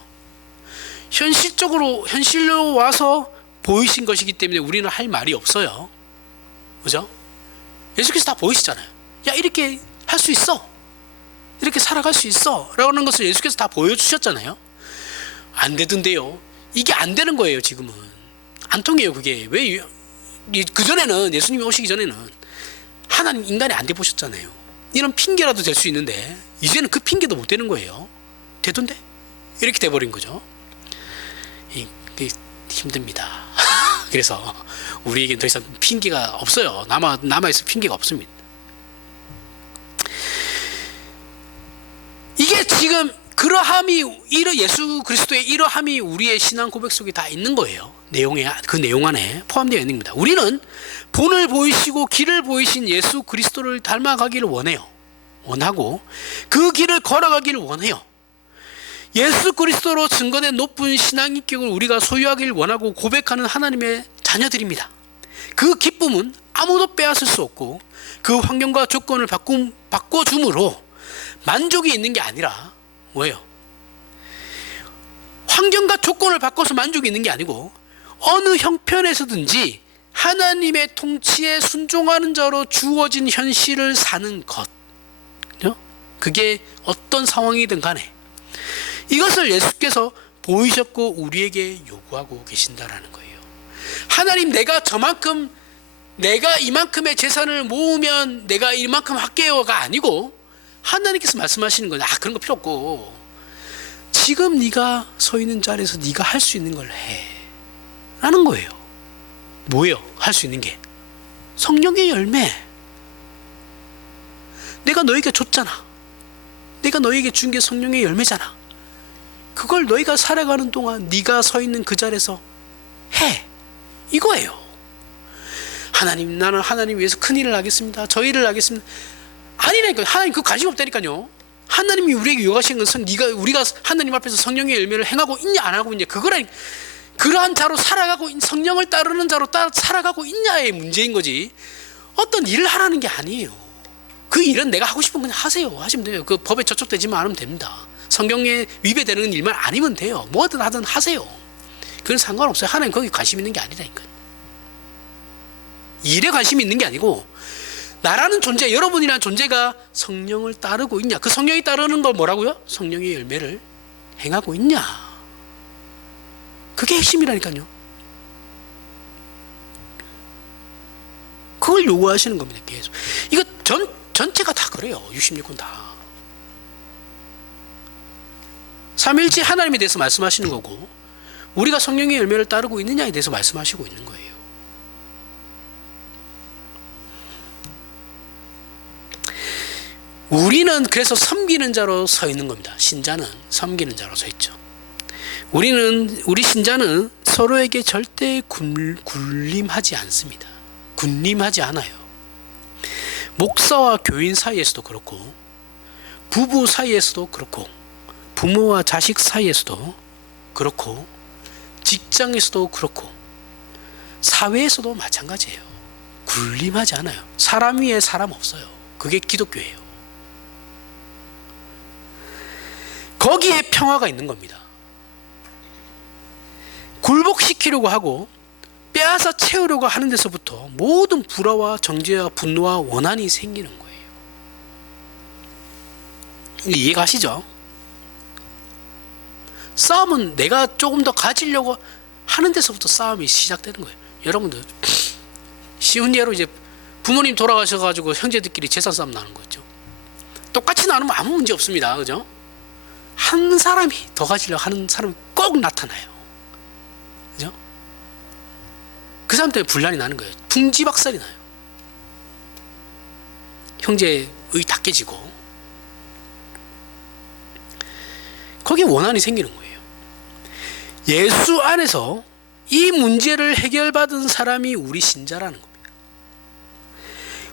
현실로 와서 보이신 것이기 때문에 우리는 할 말이 없어요. 그죠? 예수께서 다 보이시잖아요. 야, 이렇게 할 수 있어. 이렇게 살아갈 수 있어 라는 것을 예수께서 다 보여주셨잖아요. 안 되던데요. 이게 안 되는 거예요. 지금은 안 통해요. 그게 왜? 그전에는, 예수님이 오시기 전에는 하나님 인간이 안 돼 보셨잖아요. 이런 핑계라도 될 수 있는데 이제는 그 핑계도 못 되는 거예요. 되던데? 이렇게 돼버린 거죠. 이게 힘듭니다. 그래서 우리에겐 더 이상 핑계가 없어요. 남아있을 핑계가 없습니다. 이게 지금 그러함이, 예수 그리스도의 이러함이 우리의 신앙 고백 속에 다 있는 거예요. 그 내용 안에 포함되어 있는 겁니다. 우리는 본을 보이시고 길을 보이신 예수 그리스도를 닮아가기를 원하고 그 길을 걸어가기를 원해요. 예수 그리스도로 증거된 높은 신앙 인격을 우리가 소유하기를 원하고 고백하는 하나님의 자녀들입니다. 그 기쁨은 아무도 빼앗을 수 없고 그 환경과 조건을 바꿔줌으로 만족이 있는 게 아니라 뭐예요? 환경과 조건을 바꿔서 만족이 있는 게 아니고 어느 형편에서든지 하나님의 통치에 순종하는 자로 주어진 현실을 사는 것. 그게 어떤 상황이든 간에 이것을 예수께서 보이셨고 우리에게 요구하고 계신다라는 거예요. 하나님, 내가 이만큼의 재산을 모으면 내가 이만큼 할게요가 아니고 하나님께서 말씀하시는 거예요. 그런 거 필요 없고 지금 네가 서 있는 자리에서 네가 할 수 있는 걸 해 라는 거예요. 뭐예요? 할 수 있는 게 성령의 열매. 내가 너에게 줬잖아. 내가 너에게 준 게 성령의 열매잖아. 그걸 너희가 살아가는 동안 네가 서 있는 그 자리에서 해. 이거예요. 하나님, 나는 하나님 위해서 큰 일을 하겠습니다. 저 일을 하겠습니다. 아니라니까요. 하나님 그 관심 없다니까요. 하나님이 우리에게 요구하신 것은 우리가 하나님 앞에서 성령의 열매를 행하고 있냐 안 하고 있냐, 그거라니. 그러한 자로 살아가고 성령을 따르는 자로 살아가고 있냐의 문제인 거지 어떤 일을 하라는 게 아니에요. 그 일은 내가 하고 싶은 건 하세요. 하시면 돼요. 그 법에 저촉되지만 않으면 됩니다. 성경에 위배되는 일만 아니면 돼요. 뭐든 하든 하세요. 그건 상관없어요. 하나님 거기 관심 있는 게 아니라니까요. 일에 관심이 있는 게 아니고 나라는 존재, 여러분이라는 존재가 성령을 따르고 있냐, 그 성령이 따르는 걸 뭐라고요? 성령의 열매를 행하고 있냐, 그게 핵심이라니까요. 그걸 요구하시는 겁니다. 계속. 이거 전체가 다 그래요. 66권 다. 삼위일체 하나님에 대해서 말씀하시는 거고 우리가 성령의 열매를 따르고 있느냐에 대해서 말씀하시고 있는 거예요. 우리는 그래서 섬기는 자로 서 있는 겁니다. 신자는 섬기는 자로 서 있죠. 우리 신자는 서로에게 절대 군림하지 않습니다. 군림하지 않아요. 목사와 교인 사이에서도 그렇고 부부 사이에서도 그렇고 부모와 자식 사이에서도 그렇고 직장에서도 그렇고 사회에서도 마찬가지예요. 군림하지 않아요. 사람 위에 사람 없어요. 그게 기독교예요. 거기에 평화가 있는 겁니다. 굴복시키려고 하고 빼앗아 채우려고 하는 데서부터 모든 불화와 정죄와 분노와 원한이 생기는 거예요. 이해가시죠? 싸움은 내가 조금 더 가지려고 하는 데서부터 싸움이 시작되는 거예요. 여러분들 쉬운 예로 이제 부모님 돌아가셔가지고 형제들끼리 재산 싸움 나는 거죠. 똑같이 나누면 아무 문제 없습니다. 그죠? 한 사람이 더 가지려고 하는 사람이 꼭 나타나요. 그죠? 그 사람 때문에 분란이 나는 거예요. 풍지박살이 나요. 형제의 다 깨지고 거기에 원한이 생기는 거예요. 예수 안에서 이 문제를 해결받은 사람이 우리 신자라는 겁니다.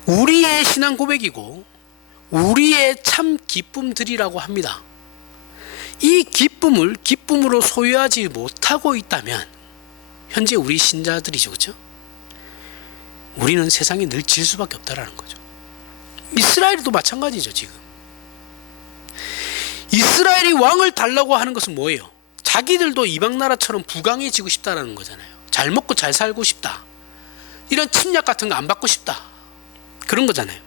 우리의 신앙 고백이고 우리의 참 기쁨들이라고 합니다. 이 기쁨을 기쁨으로 소유하지 못하고 있다면 현재 우리 신자들이죠. 그렇죠? 우리는 세상에 늘 질 수밖에 없다라는 거죠. 이스라엘도 마찬가지죠. 지금 이스라엘이 왕을 달라고 하는 것은 뭐예요? 자기들도 이방 나라처럼 부강해지고 싶다라는 거잖아요. 잘 먹고 잘 살고 싶다. 이런 침략 같은 거 안 받고 싶다. 그런 거잖아요.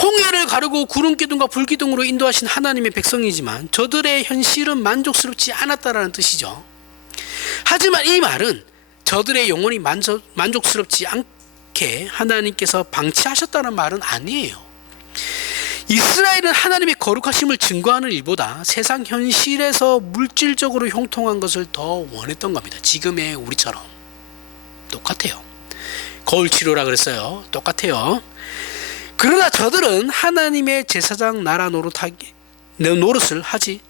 홍해를 가르고 구름 기둥과 불 기둥으로 인도하신 하나님의 백성이지만 저들의 현실은 만족스럽지 않았다라는 뜻이죠. 하지만 이 말은 저들의 영혼이 만족스럽지 않게 하나님께서 방치하셨다는 말은 아니에요. 이스라엘은 하나님의 거룩하심을 증거하는 일보다 세상 현실에서 물질적으로 형통한 것을 더 원했던 겁니다. 지금의 우리처럼 똑같아요. 거울 치료라 그랬어요. 똑같아요. 그러나 저들은 하나님의 제사장 나라 노릇을 하지,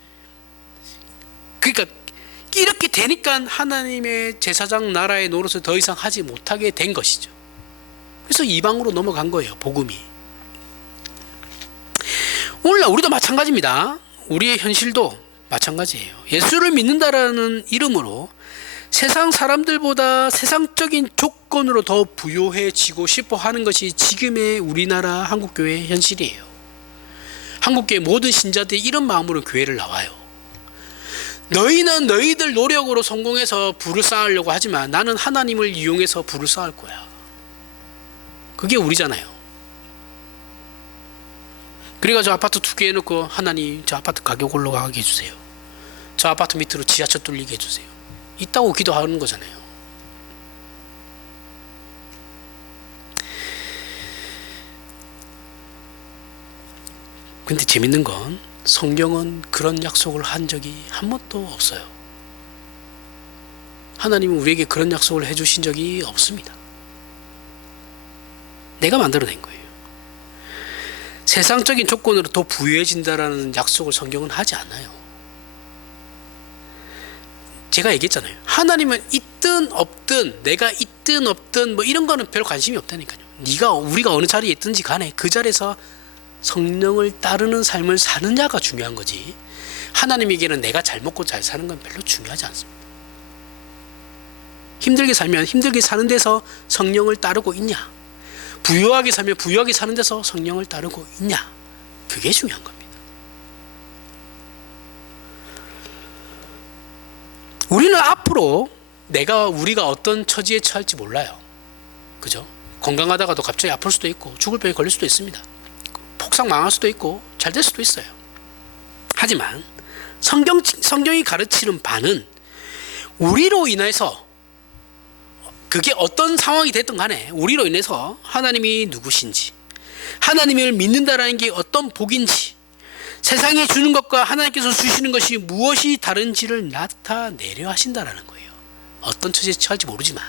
그러니까 이렇게 되니까 하나님의 제사장 나라의 노릇을 더 이상 하지 못하게 된 것이죠. 그래서 이방으로 넘어간 거예요. 복음이. 오늘날 우리도 마찬가지입니다. 우리의 현실도 마찬가지예요. 예수를 믿는다라는 이름으로 세상 사람들보다 세상적인 조건으로 더 부유해지고 싶어 하는 것이 지금의 우리나라 한국교회의 현실이에요. 한국교회 모든 신자들이 이런 마음으로 교회를 나와요. 너희는 너희들 노력으로 성공해서 부를 쌓으려고 하지만 나는 하나님을 이용해서 부를 쌓을 거야. 그게 우리잖아요. 그래가지고 아파트 2개 해놓고 하나님 저 아파트 가격 올라가게 해주세요. 저 아파트 밑으로 지하철 뚫리게 해주세요. 있다고 기도하는 거잖아요. 근데 재밌는 건 성경은 그런 약속을 한 적이 한 번도 없어요. 하나님은 우리에게 그런 약속을 해주신 적이 없습니다. 내가 만들어낸 거예요. 세상적인 조건으로 더 부유해진다라는 약속을 성경은 하지 않아요. 제가 얘기했잖아요. 하나님은 있든 없든 내가 있든 없든 뭐 이런 거는 별 관심이 없다니까요. 우리가 어느 자리에 있든지 간에 그 자리에서 성령을 따르는 삶을 사느냐가 중요한 거지, 하나님에게는 내가 잘 먹고 잘 사는 건 별로 중요하지 않습니다. 힘들게 살면 힘들게 사는 데서 성령을 따르고 있냐, 부유하게 살면 부유하게 사는 데서 성령을 따르고 있냐, 그게 중요한 겁니다. 우리는 앞으로 우리가 어떤 처지에 처할지 몰라요. 그죠? 건강하다가도 갑자기 아플 수도 있고 죽을 병에 걸릴 수도 있습니다. 폭삭 망할 수도 있고 잘 될 수도 있어요. 하지만 성경이 가르치는 바는 우리로 인해서, 그게 어떤 상황이 됐든 간에 우리로 인해서 하나님이 누구신지, 하나님을 믿는다라는 게 어떤 복인지, 세상이 주는 것과 하나님께서 주시는 것이 무엇이 다른지를 나타내려 하신다라는 거예요. 어떤 처지에 처할지 모르지만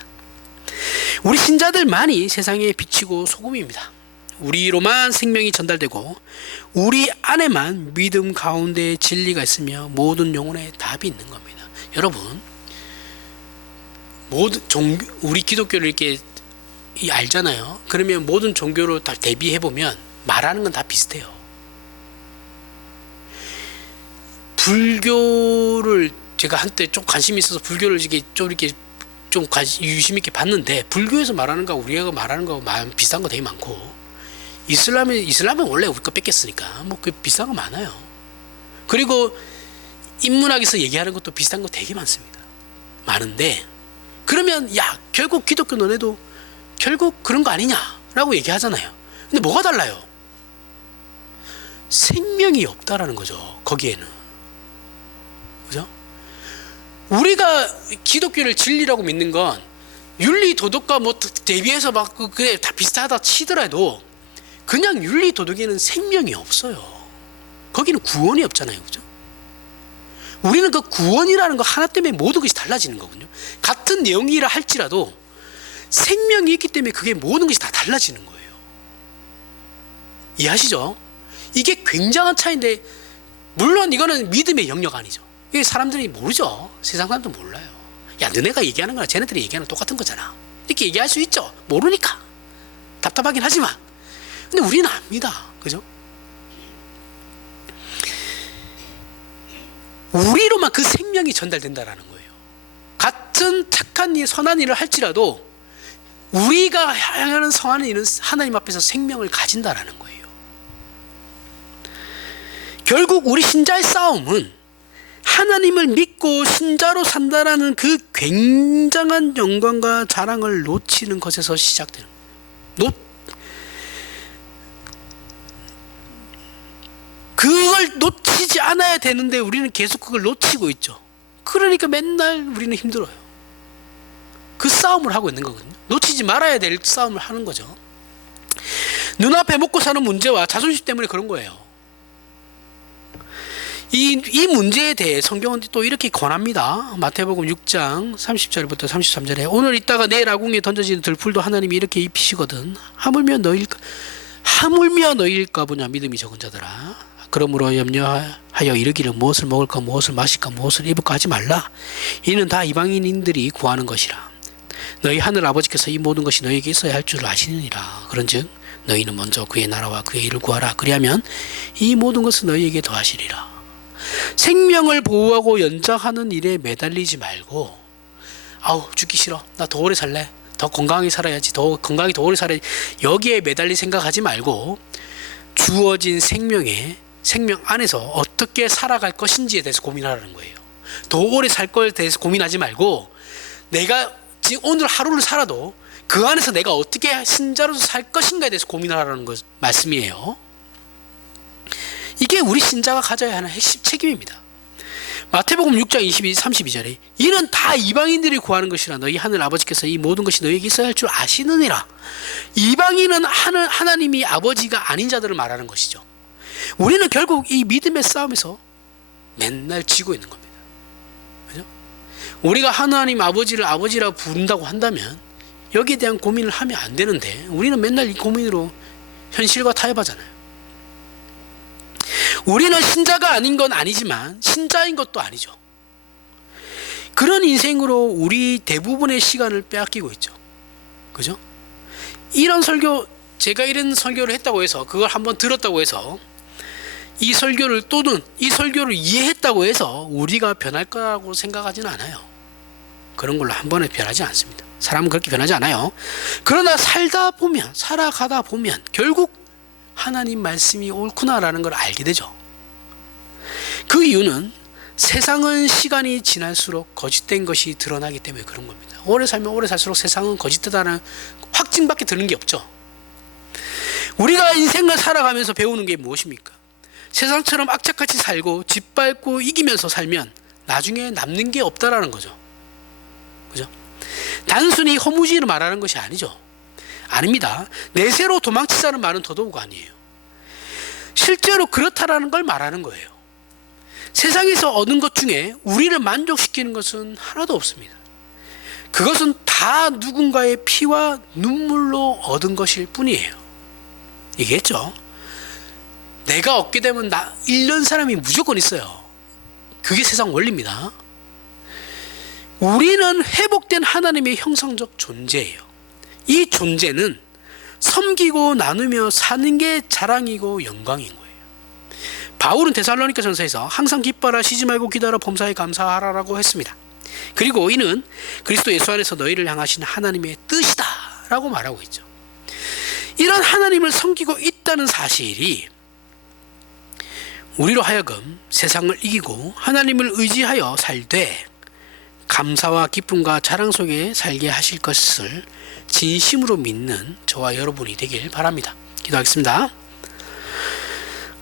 우리 신자들만이 세상의 빛이고 소금입니다. 우리로만 생명이 전달되고 우리 안에만 믿음 가운데 진리가 있으며 모든 영혼의 답이 있는 겁니다. 여러분, 우리 기독교를 이렇게 알잖아요. 그러면 모든 종교를 다 대비해보면 말하는 건 다 비슷해요. 불교를 제가 한때 좀 관심이 있어서 불교를 좀 유심 있게 봤는데, 불교에서 말하는 거 우리가 말하는 거 비슷한 거 되게 많고, 이슬람은 원래 우리 거 뺏겼으니까 뭐 그 비슷한 거 많아요. 그리고 인문학에서 얘기하는 것도 비슷한 거 되게 많은데, 그러면 결국 기독교 너네도 결국 그런 거 아니냐라고 얘기하잖아요. 근데 뭐가 달라요? 생명이 없다라는 거죠, 거기에는. 그죠? 우리가 기독교를 진리라고 믿는 건 윤리 도덕과 뭐 대비해서 막 그게 다 비슷하다 치더라도 그냥 윤리 도덕에는 생명이 없어요. 거기는 구원이 없잖아요. 그죠? 우리는 그 구원이라는 거 하나 때문에 모든 것이 달라지는 거군요. 같은 내용이라 할지라도 생명이 있기 때문에 그게 모든 것이 다 달라지는 거예요. 이해하시죠? 이게 굉장한 차이인데, 물론 이거는 믿음의 영역 아니죠. 이게 사람들이 모르죠. 세상 사람도 몰라요. 너네가 얘기하는 거랑 쟤네들이 얘기하는 거 똑같은 거잖아, 이렇게 얘기할 수 있죠. 모르니까 답답하긴 하지만. 근데 우리는 압니다. 그죠? 우리로만 그 생명이 전달된다라는 거예요. 같은 착한 일, 선한 일을 할지라도 우리가 향하는 성하는 일은 하나님 앞에서 생명을 가진다라는 거예요. 결국 우리 신자의 싸움은 하나님을 믿고 신자로 산다라는 그 굉장한 영광과 자랑을 놓치는 것에서 시작되는 거예요. 그걸 놓치지 않아야 되는데 우리는 계속 그걸 놓치고 있죠. 그러니까 맨날 우리는 힘들어요. 그 싸움을 하고 있는 거거든요. 놓치지 말아야 될 싸움을 하는 거죠. 눈앞에 먹고 사는 문제와 자존심 때문에 그런 거예요. 이 문제에 대해 성경은 또 이렇게 권합니다. 마태복음 6장 30절부터 33절에 오늘 있다가 내일 아궁이에 던져지는 들풀도 하나님이 이렇게 입히시거든. 하물며 너희일까 보냐 믿음이 적은 자들아. 그러므로 염려하여 이르기를 무엇을 먹을까 무엇을 마실까 무엇을 입을까 하지 말라. 이는 다 이방인들이 구하는 것이라. 너희 하늘 아버지께서 이 모든 것이 너희에게 있어야 할 줄 아시느니라. 그런즉 너희는 먼저 그의 나라와 그의 일을 구하라. 그리하면 이 모든 것은 너희에게 더하시리라. 생명을 보호하고 연장하는 일에 매달리지 말고 아우 죽기 싫어 나 더 오래 살래 더 건강하게 살아야지 더 건강하게 더 오래 살아야지 여기에 매달릴 생각하지 말고 주어진 생명 안에서 어떻게 살아갈 것인지에 대해서 고민하라는 거예요. 더 오래 살 거에 대해서 고민하지 말고 내가 지금 오늘 하루를 살아도 그 안에서 내가 어떻게 신자로서 살 것인가에 대해서 고민하라는 말씀이에요. 이게 우리 신자가 가져야 하는 핵심 책임입니다. 마태복음 6장 32절에 이는 다 이방인들이 구하는 것이라. 너희 하늘 아버지께서 이 모든 것이 너희에게 있어야 할 줄 아시느니라. 이방인은 하나님이 아버지가 아닌 자들을 말하는 것이죠. 우리는 결국 이 믿음의 싸움에서 맨날 지고 있는 겁니다. 그죠? 우리가 하나님 아버지를 아버지라고 부른다고 한다면 여기에 대한 고민을 하면 안 되는데 우리는 맨날 이 고민으로 현실과 타협하잖아요. 우리는 신자가 아닌 건 아니지만 신자인 것도 아니죠. 그런 인생으로 우리 대부분의 시간을 빼앗기고 있죠. 그죠? 이런 설교, 제가 이런 설교를 했다고 해서 그걸 한번 들었다고 해서 이 설교를 또는 이 설교를 이해했다고 해서 우리가 변할 거라고 생각하지는 않아요. 그런 걸로 한 번에 변하지 않습니다. 사람은 그렇게 변하지 않아요. 그러나 살아가다 보면 결국 하나님 말씀이 옳구나라는 걸 알게 되죠. 그 이유는 세상은 시간이 지날수록 거짓된 것이 드러나기 때문에 그런 겁니다. 오래 살면 오래 살수록 세상은 거짓되다는 확증밖에 드는 게 없죠. 우리가 인생을 살아가면서 배우는 게 무엇입니까? 세상처럼 악착같이 살고 짓밟고 이기면서 살면 나중에 남는 게 없다라는 거죠. 그죠? 단순히 허무지를 말하는 것이 아니죠. 아닙니다. 내세로 도망치자는 말은 더더욱 아니에요. 실제로 그렇다라는 걸 말하는 거예요. 세상에서 얻은 것 중에 우리를 만족시키는 것은 하나도 없습니다. 그것은 다 누군가의 피와 눈물로 얻은 것일 뿐이에요. 얘기했죠. 내가 얻게 되면 잃는 사람이 무조건 있어요. 그게 세상 원리입니다. 우리는 회복된 하나님의 형상적 존재예요. 이 존재는 섬기고 나누며 사는 게 자랑이고 영광인 거예요. 바울은 데살로니가 전서에서 항상 기뻐하라 쉬지 말고 기도하라 범사에 감사하라라고 했습니다. 그리고 이는 그리스도 예수 안에서 너희를 향하신 하나님의 뜻이다 라고 말하고 있죠. 이런 하나님을 섬기고 있다는 사실이 우리로 하여금 세상을 이기고 하나님을 의지하여 살되 감사와 기쁨과 자랑 속에 살게 하실 것을 진심으로 믿는 저와 여러분이 되길 바랍니다. 기도하겠습니다.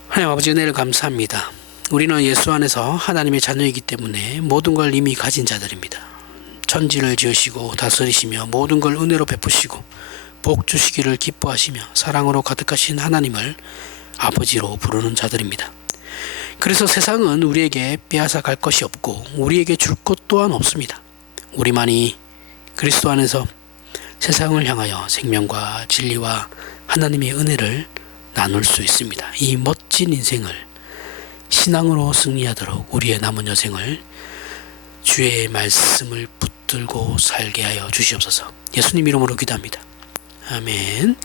하나님 아버지 은혜를 감사합니다. 우리는 예수 안에서 하나님의 자녀이기 때문에 모든 걸 이미 가진 자들입니다. 천지를 지으시고 다스리시며 모든 걸 은혜로 베푸시고 복 주시기를 기뻐하시며 사랑으로 가득하신 하나님을 아버지로 부르는 자들입니다. 그래서 세상은 우리에게 빼앗아 갈 것이 없고 우리에게 줄 것 또한 없습니다. 우리만이 그리스도 안에서 세상을 향하여 생명과 진리와 하나님의 은혜를 나눌 수 있습니다. 이 멋진 인생을 신앙으로 승리하도록 우리의 남은 여생을 주의 말씀을 붙들고 살게 하여 주시옵소서. 예수님 이름으로 기도합니다. 아멘.